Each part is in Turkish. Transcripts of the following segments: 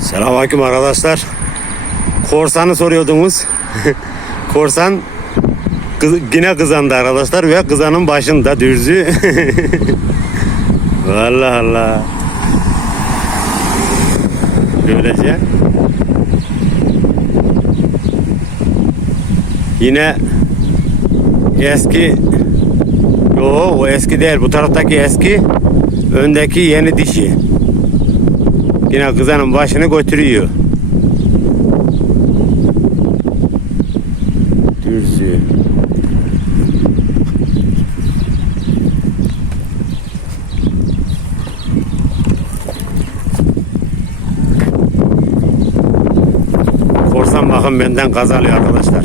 Selamünaleyküm arkadaşlar. Korsanı soruyordunuz. Korsan kız, yine kızandı arkadaşlar ve kızanın başında dürzü. Allah Allah. Böylece. Yine eski Yo o eski değil. Bu taraftaki eski. Öndeki yeni dişi. Yine kızanın başını götürüyor. Dürzü. Korsan bakın benden kazalıyor arkadaşlar.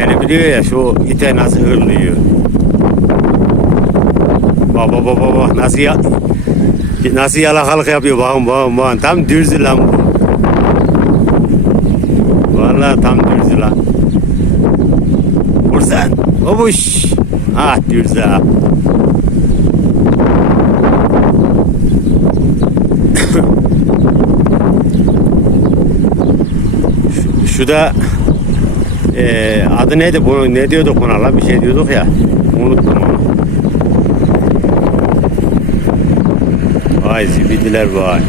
Beni biliyor ya şu ite nasıl hırlıyor. Baba baba baba nasıl ya nasıl yalakalık yapıyor bakın bakın bakın tam dürzü lan bu. Vallahi tam dürzü lan. Vursan. Babuş. Ah dürzü ha. Şu- Şu da eee adı neydi bu ne diyorduk buna lan bir şey diyorduk ya unuttum onu. Vay zibidiler vay.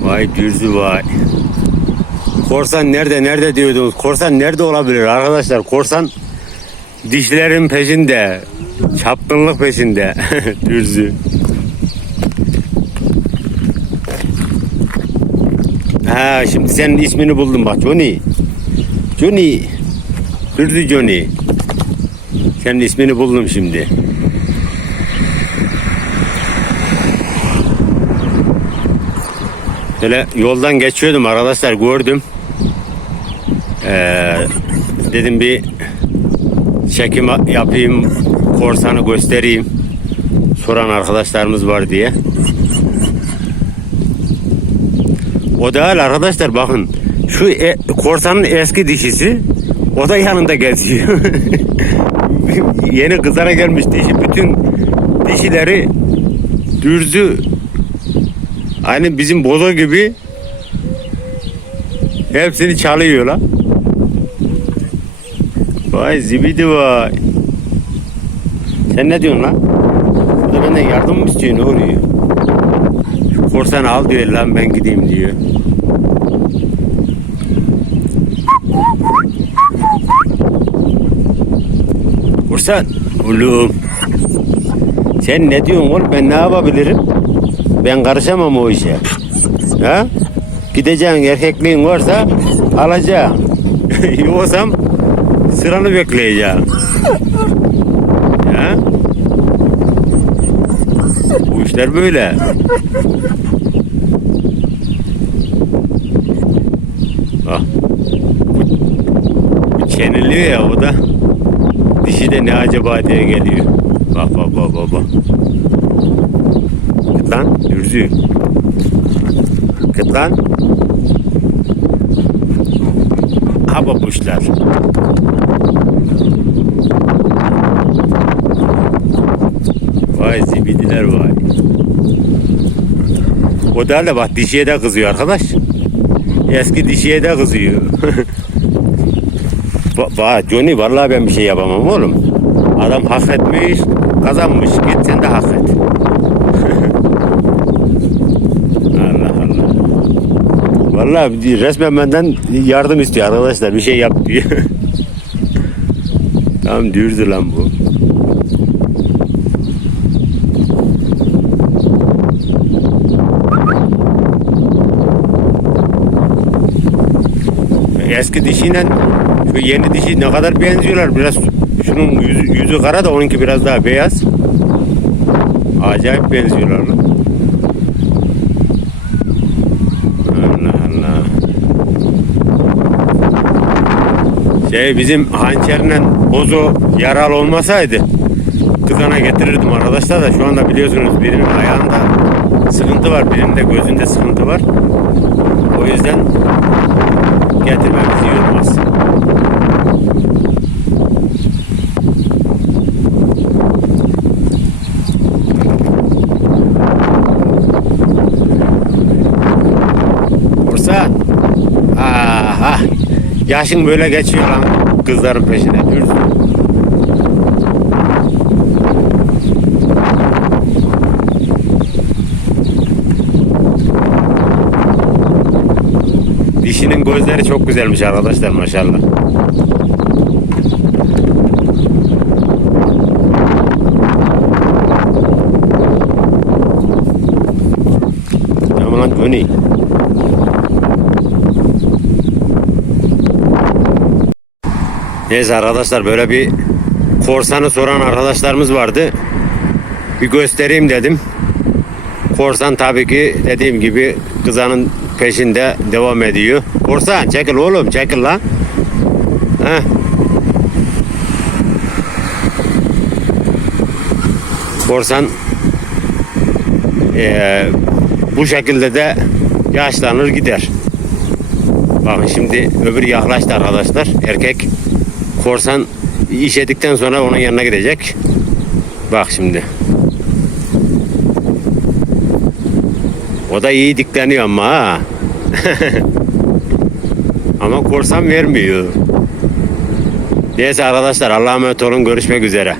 Vay dürzü vay. Korsan nerede nerede diyordunuz? Korsan nerede olabilir arkadaşlar? Korsan dişlerin peşinde. Çapkınlık peşinde. dürzü. Ha şimdi senin ismini buldum bak Johnny. Johnny. Dürzü Johnny. Senin ismini buldum şimdi. Böyle yoldan geçiyordum arkadaşlar gördüm. Ee, dedim bir çekim yapayım, korsanı göstereyim. Soran arkadaşlarımız var diye. O da arkadaşlar bakın. Şu e- korsanın eski dişisi o da yanında geziyor. Yeni kızara gelmiş dişi. Bütün dişileri dürzü Aynı bizim bozo gibi hepsini çalıyor lan. Vay zibidi vay. Sen ne diyorsun lan? Bu da benden yardım mı istiyor ne oluyor? Şu korsanı al diyor lan ben gideyim diyor. Korsan oğlum. Sen ne diyorsun oğlum ben ne yapabilirim? Ben karışamam o işe. Ha? Gideceğin erkekliğin varsa alacağım. Yoksam sıranı bekleyeceğim. Ha? Bu işler böyle. Ah. Bu çeniliyor ya o da dişi de ne acaba diye geliyor. Bak bak bak bak bak. Git lan dürzü. Git lan. Ha. Vay zibidiler vay. O da bak dişiye de kızıyor arkadaş. Eski dişiye de kızıyor. Ba- Bak Johnny vallahi ben bir şey yapamam oğlum. Adam hak etmiş, kazanmış. Git sen de hak et. Allah Allah. Vallahi resmen benden yardım istiyor arkadaşlar. Bir şey yap diyor. Tam dürdü lan bu. Eski dişiyle şu yeni dişi ne kadar benziyorlar. Biraz şunun yüzü, yüzü kara da onunki biraz daha beyaz. Acayip benziyorlar lan. Allah Allah. Şey bizim hançerle bozo yaralı olmasaydı tıkana getirirdim arkadaşlar da şu anda biliyorsunuz birinin ayağında sıkıntı var, birinin de gözünde sıkıntı var. O yüzden getirmemiz iyi olmaz. Yaşın böyle geçiyor lan kızların peşine. Dur. Dişinin gözleri çok güzelmiş arkadaşlar maşallah. Tamam lan Neyse arkadaşlar böyle bir korsanı soran arkadaşlarımız vardı. Bir göstereyim dedim. Korsan tabii ki dediğim gibi kızanın peşinde devam ediyor. Korsan çekil oğlum çekil lan. Heh. Korsan eee, bu şekilde de yaşlanır gider. Bakın şimdi öbür yaklaştı arkadaşlar. Erkek korsan iş ettikten sonra onun yanına gidecek. Bak şimdi. O da iyi dikleniyor ama ha. ama korsan vermiyor. Neyse arkadaşlar Allah'a emanet olun görüşmek üzere.